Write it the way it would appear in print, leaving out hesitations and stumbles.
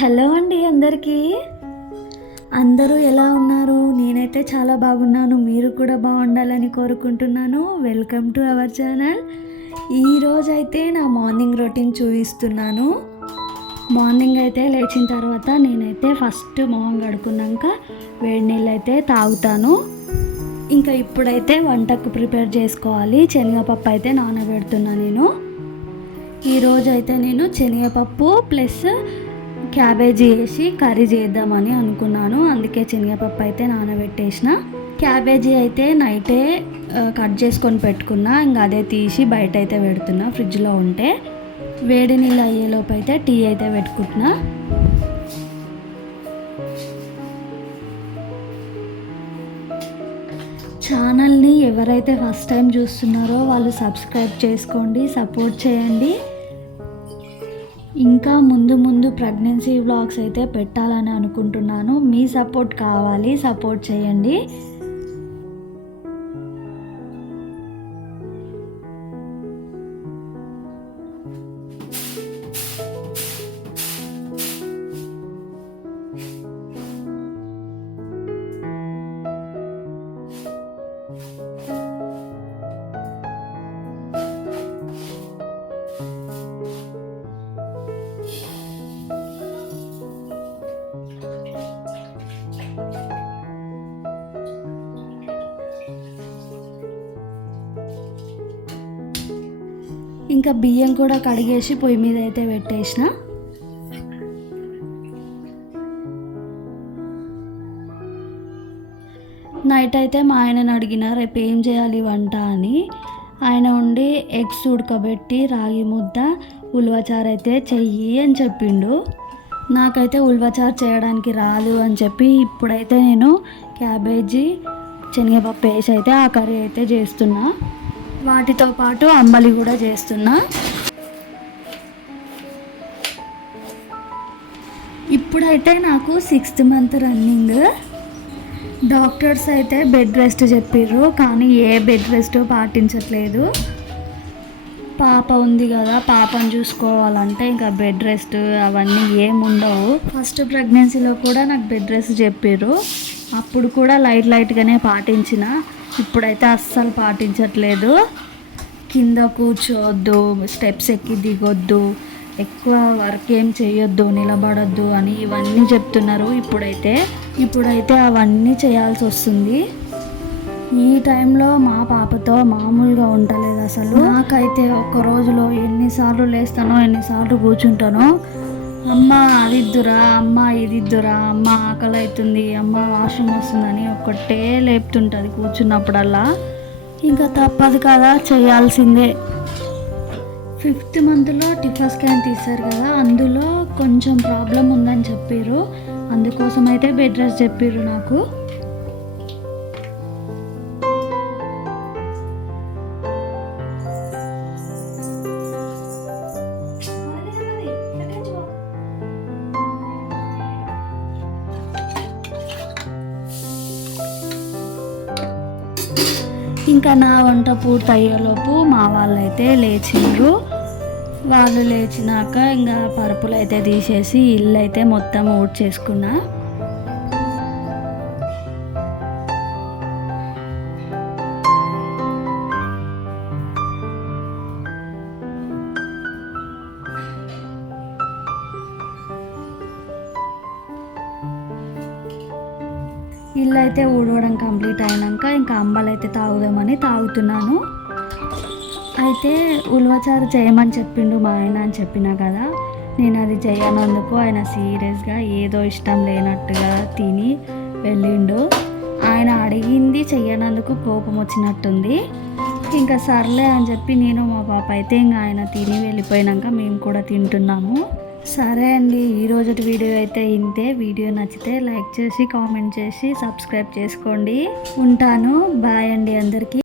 Hello అండి అందరికీ. అందరూ ఎలా ఉన్నారు? నేనైతే చాలా బాగున్నాను. మీరు కూడా బాగుండాలని కోరుకుంటున్నాను. Welcome to our channel. ఈరోజైతే నా మార్నింగ్ రొటీన్ చూపిస్తున్నాను. మార్నింగ్ అయితే లేచిన తర్వాత నేనైతే ఫస్ట్ మొహం కడుక్కున్నాక వేడి నీళ్ళు అయితే తాగుతాను. ఇంకా ఇప్పుడైతే వంటకు ప్రిపేర్ చేసుకోవాలి. శనగపప్పు అయితే నానబెడుతున్నా నేను. ఈరోజు అయితే నేను శనగపప్పు ప్లస్ క్యాబేజీ వేసి కర్రీ చేద్దామని అనుకున్నాను. అందుకే శనగపప్పు అయితే నానబెట్టేసిన. క్యాబేజీ అయితే నైటే కట్ చేసుకొని పెట్టుకున్నా. ఇంకా అదే తీసి బయట అయితే పెడుతున్నా ఫ్రిడ్జ్లో ఉంటే. వేడి నీళ్ళు అయ్యేలోపు అయితే టీ అయితే పెట్టుకుంటున్నా. ఛానల్ని ఎవరైతే ఫస్ట్ టైం చూస్తున్నారో వాళ్ళు సబ్స్క్రైబ్ చేసుకోండి, సపోర్ట్ చేయండి. ఇంకా ముందు ప్రెగ్నెన్సీ వ్లాగ్స్ అయితే పెట్టాలని అనుకుంటున్నాను. మీ సపోర్ట్ కావాలి, సపోర్ట్ చేయండి. ఇంకా బియ్యం కూడా కడిగేసి పొయ్యి మీద అయితే పెట్టేసిన. నైట్ అయితే మా ఆయనని అడిగిన రేపు ఏం చేయాలి వంట అని. ఆయన ఉండి ఎగ్స్ ఉడకబెట్టి రాగి ముద్ద ఉల్వచారు అయితే చెయ్యి అని చెప్పిండు. నాకైతే ఉల్వచారు చేయడానికి రాదు అని చెప్పి ఇప్పుడైతే నేను క్యాబేజీ శనగపప్పు వేసి అయితే ఆ కర్రీ అయితే చేస్తున్నా. వాటితో పాటు అంబలి కూడా చేస్తున్నా. ఇప్పుడైతే నాకు 6th మంత్ రన్నింగ్. డాక్టర్స్ అయితే బెడ్ రెస్ట్ చెప్పారు, కానీ ఏ బెడ్ రెస్ట్ పాటించట్లేదు. పాప ఉంది కదా, పాపను చూసుకోవాలంటే ఇంకా బెడ్ రెస్ట్ అవన్నీ ఏముండవు. ఫస్ట్ ప్రెగ్నెన్సీలో కూడా నాకు బెడ్ రెస్ట్ చెప్పారు. అప్పుడు కూడా లైట్గానే పాటించిన. ఇప్పుడైతే అస్సలు పాటించట్లేదు. కింద కూర్చోవద్దు, స్టెప్స్ ఎక్కి దిగొద్దు, ఎక్కువ వర్క్ ఏం చేయొద్దు, నిలబడొద్దు అని ఇవన్నీ చెప్తున్నారు. ఇప్పుడైతే అవన్నీ చేయాల్సి వస్తుంది. ఈ టైంలో మా పాపతో మామూలుగా ఉండలేదు అసలు. నాకైతే ఒక్క రోజులో ఎన్నిసార్లు లేస్తానో, ఎన్నిసార్లు కూర్చుంటానో, అమ్మ అదిద్దురా, అమ్మ ఇదిద్దురా, అమ్మ ఆకలి అవుతుంది, అమ్మ వాష్రూమ్ వస్తుందని ఒక్కటే లేపుతుంటుంది కూర్చున్నప్పుడల్లా. ఇంకా తప్పదు కదా, చేయాల్సిందే. 5th మంత్లో టిఫా స్కాన్ తీశారు కదా, అందులో కొంచెం ప్రాబ్లం ఉందని చెప్పారు. అందుకోసం అయితే బెడ్ రెస్ట్ చెప్పారు నాకు. ఇంకా నా వంట పూర్తి అయ్యేలోపు మా వాళ్ళైతే లేచిండ్రు. వాళ్ళు లేచినాక ఇంకా పరుపులు అయితే తీసేసి ఇల్లు అయితే మొత్తం ఊడ్చేసుకున్నా. ఇల్లు అయితే ఊడవడం కంప్లీట్ అయినాక ఇంకా అంబలు అయితే తాగుదామని తాగుతున్నాను. అయితే ఉల్వచారు చేయమని చెప్పిండు మా ఆయన అని చెప్పినా కదా, నేను అది చేయనందుకు ఆయన సీరియస్గా ఏదో ఇష్టం లేనట్టుగా తిని వెళ్ళిండు. ఆయన అడిగింది చెయ్యనందుకు కోపం వచ్చినట్టుంది. ఇంకా సర్లే అని చెప్పి నేను మా పాప అయితే ఇంకా ఆయన తిని వెళ్ళిపోయినాక మేము కూడా తింటున్నాము. సరే అండి, ఈరోజు వీడియో అయితే ఇంతే. వీడియో నచ్చితే లైక్ చేసి, కామెంట్ చేసి, సబ్స్క్రైబ్ చేసుకోండి. ఉంటాను. బాయ్ అండి అందరికీ.